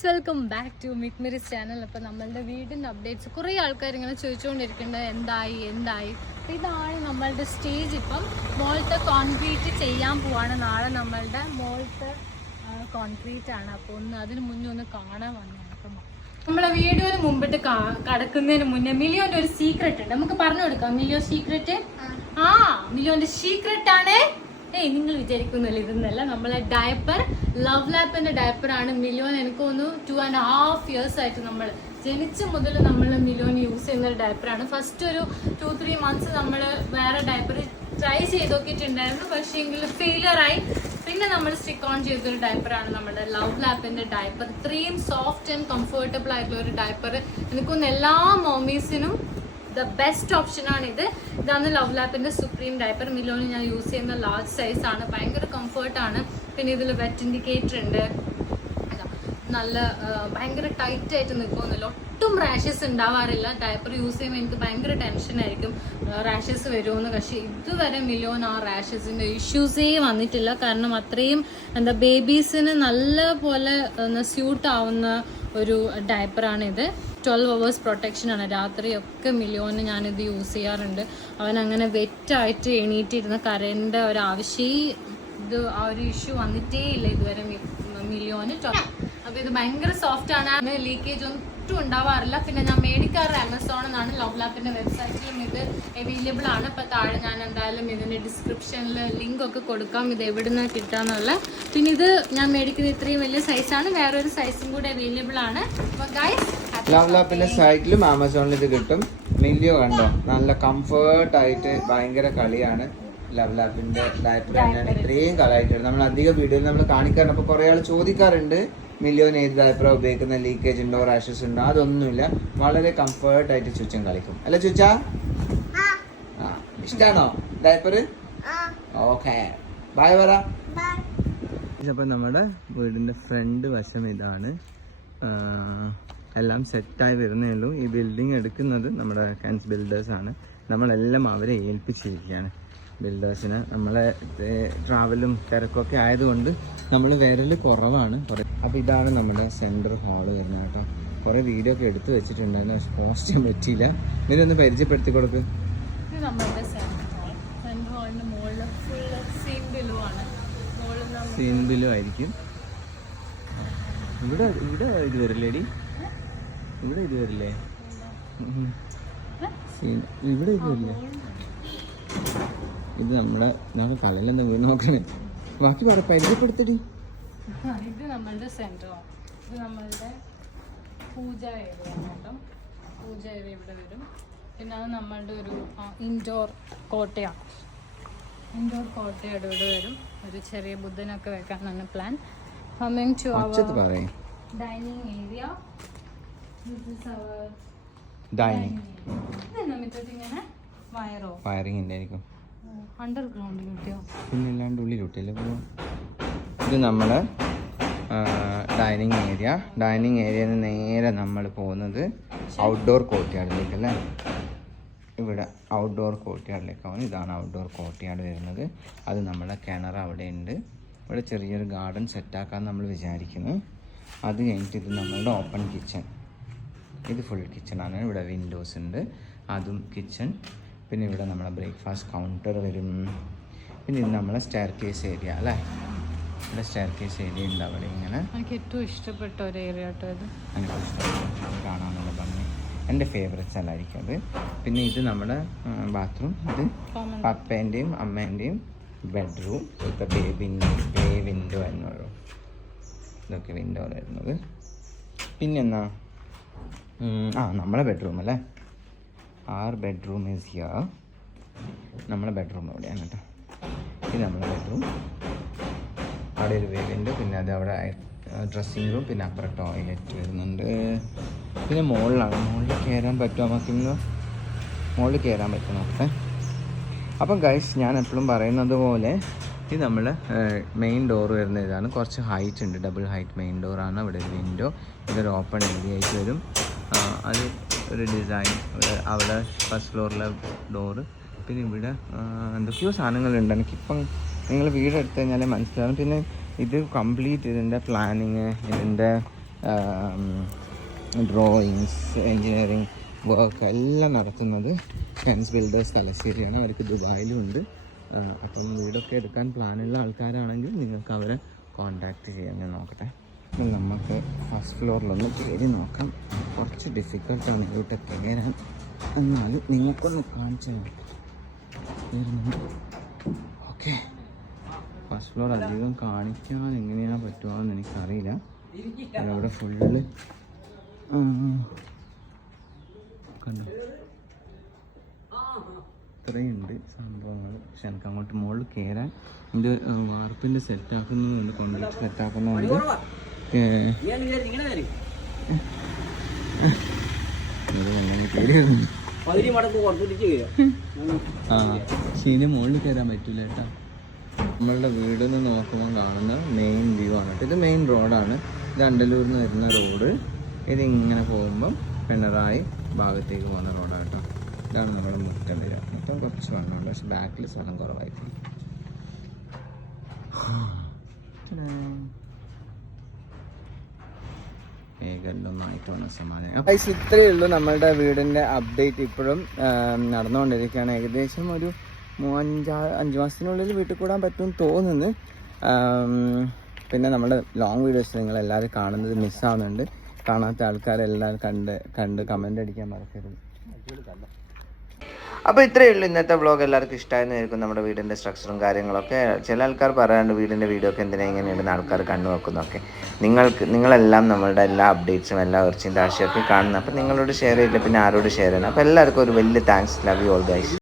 Guys, welcome back to മിക്മിരിസ് channel. അപ്പോൾ നമ്മളുടെ വീടിൻ്റെ അപ്ഡേറ്റ്സ് കുറേ ആൾക്കാർ ഇങ്ങനെ ചോദിച്ചുകൊണ്ടിരിക്കേണ്ടത് എന്തായി. അപ്പോൾ ഇതാണ് നമ്മളുടെ സ്റ്റേജ്. ഇപ്പം മോളത്തെ കോൺക്രീറ്റ് ചെയ്യാൻ പോവാണ്. നാളെ നമ്മളുടെ മോളത്തെ കോൺക്രീറ്റ് ആണ്. അപ്പോൾ അതിന് മുന്നേ ഒന്ന് കാണാൻ വന്നതാണ്. അപ്പം നമ്മളെ വീഡിയോന് മുമ്പിട്ട് കടക്കുന്നതിന് മുന്നേ മിലിയോന്റെ ഒരു സീക്രട്ട് ഉണ്ട്. നമുക്ക് പറഞ്ഞു കൊടുക്കാം മിലിയോ സീക്രറ്റ്. മിലിയോന്റെ സീക്രട്ട് ആണ്. നിങ്ങൾ വിചാരിക്കുന്നില്ല ഇതെന്നല്ല, നമ്മളെ ഡയപ്പർ ലവ് ലാപ്പിന്റെ ഡയപ്പറാണ്. മിലിയോൻ എനിക്ക് തോന്നുന്നു 2.5 years ആയിട്ട് നമ്മൾ ജനിച്ച മുതൽ നമ്മൾ മിലിയോൻ യൂസ് ചെയ്യുന്ന ഒരു ഡയപ്പറാണ്. ഫസ്റ്റ് ഒരു 2-3 months നമ്മൾ വേറെ ഡയപ്പർ ട്രൈ ചെയ്ത് നോക്കിയിട്ടുണ്ടായിരുന്നു, പക്ഷേ എങ്കിൽ ഫെയിലിയർ ആയി. പിന്നെ നമ്മൾ സ്റ്റിക്ക് ഓൺ ചെയ്തൊരു ഡയപ്പറാണ് നമ്മുടെ ലവ് ലാപ്പിന്റെ ഡയപ്പർ. ഇത്രയും സോഫ്റ്റ് ആൻഡ് കംഫർട്ടബിൾ ആയിട്ടുള്ള ഒരു ഡയപ്പർ എനിക്കൊന്ന് എല്ലാ മോമീസിനും ദ ബെസ്റ്റ് ഓപ്ഷനാണ് ഇത്. ഇതാണ് ലവ് ലാപ്പിന്റെ സുപ്രീം ഡയപ്പർ. മിലോന് ഞാൻ യൂസ് ചെയ്യുന്ന ലാർജ് സൈസ് ആണ്. ഭയങ്കര കംഫർട്ടാണ്. പിന്നെ ഇതിൽ വെറ്റ് ഇൻഡിക്കേറ്റർ ഉണ്ട്. നല്ല ഭയങ്കര ടൈറ്റ് ആയിട്ട് നിൽക്കുന്നില്ല. ഒട്ടും റാഷസ് ഉണ്ടാവാറില്ല. ഡയപ്പർ യൂസ് ചെയ്യുമ്പോൾ എനിക്ക് ഭയങ്കര ടെൻഷനായിരിക്കും റാഷസ് വരുമെന്ന്. പക്ഷേ ഇതുവരെ മിലോൻ ആ റാഷസിൻ്റെ ഇഷ്യൂസേ വന്നിട്ടില്ല. കാരണം അത്രയും ബേബീസിന് നല്ല പോലെ സ്യൂട്ട് ആവുന്ന ഒരു ഡയപ്പറാണിത്. 12 hours പ്രൊട്ടക്ഷനാണ്. രാത്രിയൊക്കെ മിലിയോന് ഞാനിത് യൂസ് ചെയ്യാറുണ്ട്. അവൻ അങ്ങനെ വെറ്റായിട്ട് എണീറ്റിരുന്ന കരേണ്ട ഒരാവശ്യം ആ ഒരു ഇഷ്യൂ വന്നിട്ടേ ഇല്ല ഇതുവരെ മിലിയോന്. അപ്പോൾ ഇത് ഭയങ്കര സോഫ്റ്റ് ആണ്. ലീക്കേജ് ഒട്ടും ഉണ്ടാവാറില്ല. പിന്നെ ഞാൻ മേടിക്കാറ് ആമസോണിൽ നിന്നാണ്. ലവ് ലാപ്പിൻ്റെ വെബ്സൈറ്റിലും ഇത് അവൈലബിൾ ആണ്. അപ്പോൾ താഴെ ഞാൻ എന്തായാലും ഇതിൻ്റെ ഡിസ്ക്രിപ്ഷനിൽ ലിങ്ക് ഒക്കെ കൊടുക്കാം, ഇത് എവിടെ നിന്ന് കിട്ടാന്നുള്ള. പിന്നെ ഇത് ഞാൻ മേടിക്കുന്നത് ഇത്രയും വലിയ സൈസാണ്. വേറൊരു സൈസും കൂടെ അവൈലബിൾ ആണ്. അപ്പോൾ ഗൈസ്, ലവ് ലാപ്പിന്റെ സൈറ്റിലും ആമസോണിൽ ഇത് കിട്ടും. മില്ലിയോ കണ്ടോ, നല്ല കംഫർട്ട് ആയിട്ട് ഭയങ്കര കളിയാണ്. ലവ് ലാപ്പിന്റെ ഡയപ്പർ തന്നെയാണ്. ഇത്രയും കളറായിട്ട് നമ്മൾ അധിക വീഡിയോയിൽ നമ്മൾ കാണിക്കാറുണ്ട്. അപ്പോൾ കുറേ ആൾ ചോദിക്കാറുണ്ട് മില്ലിയോന് ഏത് ഡയപ്പറാണ് ഉപയോഗിക്കുന്ന, ലീക്കേജ് ഉണ്ടോ, റാഷസ് ഉണ്ടോ? അതൊന്നുമില്ല. വളരെ കംഫർട്ട് ആയിട്ട് ചുച്ചൻ കളിക്കും. അല്ല ചുച്ച? ഇഷ്ടാണോ ഡയപ്പർ? ഓക്കെ, ബൈ പറ. അപ്പൊ നമ്മുടെ വീടിന്റെ ഫ്രണ്ട് വശം ഇതാണ്. എല്ലാം സെറ്റായി വരുന്നേ ഉള്ളൂ. ഈ ബിൽഡിംഗ് എടുക്കുന്നത് നമ്മുടെ കാൻസ് ബിൽഡേഴ്സ് ആണ്. നമ്മളെല്ലാം അവരെ ഏൽപ്പിച്ചിരിക്കുകയാണ് ബിൽഡേഴ്സിന്. നമ്മളെ ട്രാവലും തിരക്കൊക്കെ ആയതുകൊണ്ട് നമ്മൾ വരൽ കുറവാണ്. അപ്പോൾ ഇതാണ് നമ്മുടെ സെൻറ്റർ ഹാള് വരുന്നത് കേട്ടോ. കുറേ വീഡിയോ ഒക്കെ എടുത്തു വെച്ചിട്ടുണ്ടായിരുന്നു, പക്ഷെ പോസ്റ്റ് ചെയ്യാൻ പറ്റിയില്ല. ഇതിനൊന്ന് പരിചയപ്പെടുത്തി കൊടുക്ക്. സീൻ ബിലു ആയിരിക്കും. ഇവിടെ ഇത് വരില്ലേടി? ഇവിടെ ഇത് വരില്ലേ? ഇവിടെ ഇത് വരില്ലേ? ഇത് നമ്മുടെ കടലെന്താ വീട് നോക്കണേ. ബാക്കി പരിചയപ്പെടുത്തടി. ഇത് നമ്മളുടെ സെൻറ്റർ. ഇത് നമ്മളുടെ പൂജ ഏരിയയാണ് കേട്ടോ. പൂജ ഏരിയ ഇവിടെ വരും. പിന്നെ അത് നമ്മളുടെ ഒരു ഇൻഡോർ കോട്ടയാണ്. ഇൻഡോർ കോട്ടയുടെ ഇവിടെ വരും. ഒരു ചെറിയ ബുദ്ധനൊക്കെ വെക്കാനാണ് plan. Coming to our dining area. ഇത് നമ്മള് ഡൈനിങ് ഏരിയ. ഡൈനിങ് ഏരിയയിൽ നിന്ന് നേരെ നമ്മൾ പോകുന്നത് ഔട്ട്ഡോർ കോർട്ട്യാർഡിലേക്ക് അല്ലേ. ഇവിടെ ഔട്ട്ഡോർ കോർട്ട്യാർഡിലേക്കാണ്. ഇതാണ് ഔട്ട്ഡോർ കോർട്ട്യാർഡ് വരുന്നത്. അത് നമ്മളെ കിണർ അവിടെ ഉണ്ട്. ഇവിടെ ചെറിയൊരു ഗാർഡൻ സെറ്റാക്കാൻ നമ്മൾ വിചാരിക്കുന്നു. അത് കഴിഞ്ഞിട്ട് ഇത് നമ്മളുടെ ഓപ്പൺ കിച്ചൺ. ഇത് ഫുൾ കിച്ചണാണ്. ഇവിടെ വിൻഡോസ് ഉണ്ട്, അതും കിച്ചൺ. പിന്നെ ഇവിടെ നമ്മളെ ബ്രേക്ക്ഫാസ്റ്റ് കൗണ്ടർ വരും. പിന്നെ ഇത് നമ്മളെ സ്റ്റെയർ കേസ് ഏരിയ അല്ലേ. ഇവിടെ സ്റ്റെയർ കേസ് ഏരിയ ഉണ്ട്. അവിടെ ഇങ്ങനെ എനിക്ക് ഏറ്റവും ഇഷ്ടപ്പെട്ട ഒരു ഏരിയ കേട്ടോ ഇത്. എനിക്ക് ഇഷ്ടപ്പെട്ടു, കാണാനുള്ള ഭംഗി. എൻ്റെ ഫേവറേറ്റ്സ് എല്ലായിരിക്കും അത്. പിന്നെ ഇത് നമ്മുടെ ബാത്റൂം. ഇത് പപ്പേൻ്റെയും അമ്മേൻ്റെയും ബെഡ്റൂം. ഇപ്പോൾ ബേ വിൻഡോ എന്നുള്ളൂ. ഇതൊക്കെ വിൻഡോ വരുന്നത്. പിന്നെന്നാ നമ്മളെ ബെഡ്റൂം അല്ലേ. Our bedroom is here. നമ്മളെ ബെഡ്റൂം എവിടെയാണ് കേട്ടോ. ഇത് നമ്മളെ ബെഡ്റൂം. അവിടെ ഒരു വേവിൻ്റെ, പിന്നെ അത് അവിടെ ഡ്രസ്സിങ് റൂം, പിന്നെ അപ്പുറം ടോയ്ലറ്റ് വരുന്നുണ്ട്. പിന്നെ മുകളിലാണ്. മുകളിൽ കയറാൻ പറ്റുമോ നമുക്കിന്ന്? മുകളിൽ കയറാൻ പറ്റും നോക്കട്ടെ. അപ്പം ഗൈസ്, ഞാൻ എപ്പോഴും പറയുന്നത് പോലെ ഇത് നമ്മുടെ മെയിൻ ഡോർ വരുന്ന ഇതാണ്. കുറച്ച് ഹൈറ്റ് ഉണ്ട്, ഡബിൾ ഹൈറ്റ് മെയിൻ ഡോറാണ്. ഇവിടെ ഒരു വിൻഡോ. ഇതൊരു ഓപ്പൺ ഏരിയ ആയിട്ട് വരും. അത് ഒരു ഡിസൈൻ. അവിടെ ഫസ്റ്റ് ഫ്ലോറിലെ ഡോറ്. പിന്നെ ഇവിടെ എന്തൊക്കെയോ സാധനങ്ങളുണ്ട്. എനിക്കിപ്പം നിങ്ങൾ വീടെടുത്ത് കഴിഞ്ഞാലേ മനസ്സിലാവും. പിന്നെ ഇത് കംപ്ലീറ്റ് ഇതിൻ്റെ പ്ലാനിങ്, ഇതിൻ്റെ ഡ്രോയിങ്സ്, എൻജിനീയറിങ് വർക്ക് എല്ലാം നടത്തുന്നത് ഹെൻസ് ബിൽഡേഴ്സ് തലശ്ശേരിയാണ്. അവർക്ക് ദുബായിലും ഉണ്ട്. അപ്പം വീടൊക്കെ എടുക്കാൻ പ്ലാനുള്ള ആൾക്കാരാണെങ്കിൽ നിങ്ങൾക്ക് അവരെ കോൺടാക്റ്റ് ചെയ്യാൻ. ഞാൻ നോക്കട്ടെ. നമുക്ക് ഫസ്റ്റ് ഫ്ലോറിലൊന്ന് കയറി നോക്കാം. കുറച്ച് ഡിഫിക്കൽട്ടാണ് ഇവിടെ കയറാൻ, എന്നാലും നിങ്ങൾക്കൊന്ന് കാണിച്ചു ഓക്കെ. ഫസ്റ്റ് ഫ്ലോർ അധികം കാണിക്കാൻ എങ്ങനെയാണ് പറ്റുമോയെന്ന് എനിക്കറിയില്ല. അവിടെ ഫുള്ള് കണ്ടോ ഇത്രയുണ്ട് സംഭവങ്ങൾ. പക്ഷെ എനിക്ക് അങ്ങോട്ട് മുകളിൽ കയറാൻ ഇത് വാർപ്പിൻ്റെ സെറ്റാക്കുന്നതുകൊണ്ട് കോൺക്രീറ്റ് സെറ്റാക്കുന്നതുകൊണ്ട് ശീന് മുകളിൽ കയറാൻ പറ്റൂല കേട്ടോ. നമ്മളുടെ വീട് നിന്ന് നോക്കുമ്പോൾ കാണുന്ന മെയിൻ വ്യൂ ആണ് കേട്ടോ. ഇത് മെയിൻ റോഡാണ്. ഇത് അണ്ടലൂരിൽ നിന്ന് വരുന്ന റോഡ്. ഇതിങ്ങനെ പോകുമ്പം പിണറായി ഭാഗത്തേക്ക് പോകുന്ന റോഡാണ് കേട്ടോ. ഇതാണ് നമ്മുടെ മുറ്റം വരിക. മുറ്റം കുറച്ച് വെള്ളമുണ്ട്, പക്ഷെ ബാക്കിൽ സ്ഥലം കുറവായിരിക്കും. മേഘല്ലൊന്നായിട്ട് വന്ന സമാധാനം. ഇത്രയേ ഉള്ളൂ നമ്മളുടെ വീടിൻ്റെ അപ്ഡേറ്റ്. ഇപ്പോഴും നടന്നുകൊണ്ടിരിക്കുകയാണ്. ഏകദേശം ഒരു 5 മാസത്തിനുള്ളിൽ വീട്ടിൽ കൂടാൻ പറ്റുമെന്ന് തോന്നുന്നു. പിന്നെ നമ്മുടെ ലോങ് വീഡിയോസ് നിങ്ങളെല്ലാവരും കാണുന്നത് മിസ്സാവുന്നുണ്ട്. കാണാത്ത ആൾക്കാരെല്ലാം കണ്ട് കമൻ്റ് അടിക്കാൻ മറക്കരുത്. അപ്പോൾ ഇത്രയേ ഉള്ളൂ ഇന്നത്തെ വ്ളോഗ്. എല്ലാവർക്കും ഇഷ്ടമായിരുന്നായിരിക്കും നമ്മുടെ വീടിൻ്റെ സ്ട്രക്ചറും കാര്യങ്ങളൊക്കെ. ചില ആൾക്കാർ പറയാണ്ട് വീടിൻ്റെ വീഡിയോ ഒക്കെ എന്തിനാ ഇങ്ങനെ ഇടുന്ന ആൾക്കാർ കണ്ണു വെക്കുന്നൊക്കെ. നിങ്ങളെല്ലാം നമ്മളുടെ എല്ലാ അപ്ഡേറ്റ്സും എല്ലാ ഉറച്ചിൻ്റെ ആശയമൊക്കെ കാണുന്നത്. അപ്പോൾ നിങ്ങളോട് ഷെയർ ചെയ്യില്ല പിന്നെ ആരോട് ഷെയർ ചെയ്യണം. അപ്പോൾ എല്ലാവർക്കും ഒരു വലിയ thanks. Love you all guys.